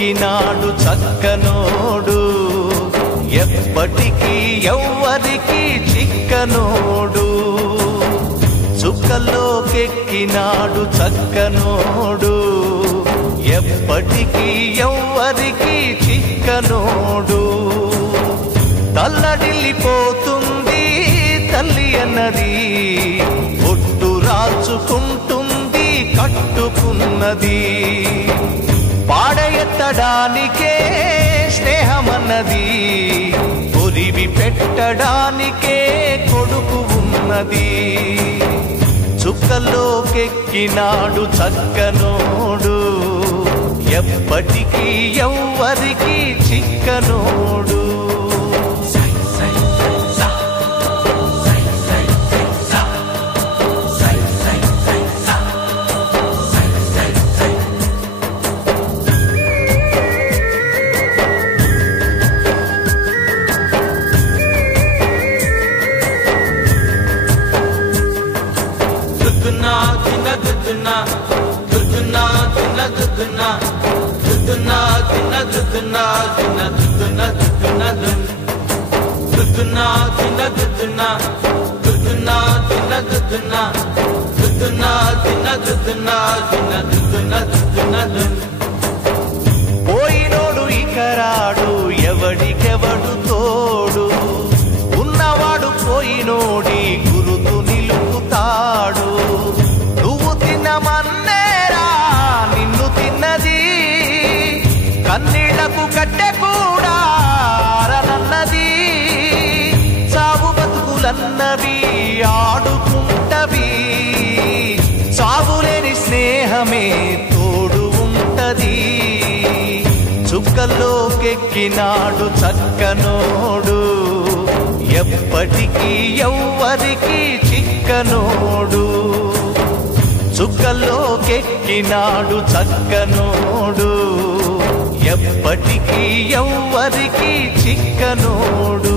కెక్కినాడు చక్కనోడు ఎప్పటికీ ఎవ్వరికి చిక్కనోడు చుక్కలోకెక్కినాడు చక్కనోడు ఎప్పటికీ ఎవ్వరికి చిక్కనోడు తల్లడిల్లిపోతుంది తల్లి అన్నది ఒట్టు రాచుకుంటుంది కట్టుకున్నది పాడెత్తడానికే స్నేహమన్నది పొరివి పెట్టడానికే కొడుకు ఉన్నది చుక్కలోకెక్కినాడు చక్కనోడు ఎప్పటికీ ఎవ్వరికి చిక్కనోడు పోయినోడు ఇకరాడు ఎవడికెవడు తోడు ఉన్నవాడు పోయినోడి గురుతు నిలుపుతాడు నువ్వు తిన్నమన్నేరా నిన్ను తిన్నది కన్నీళ్లకు కట్టె కూడా ఆరనన్నది సాగు బతుకులన్నవి ఆడుకుంటవి సాగులేని స్నేహమే తోడు ఉంటది చుక్కలోకెక్కినాడు చక్కనోడు ఎప్పటికీ ఎవ్వరికి చిక్కనోడు చుక్కలోకెక్కినాడు చక్కనోడు ఎప్పటికీ ఎవ్వరికి చిక్కనోడు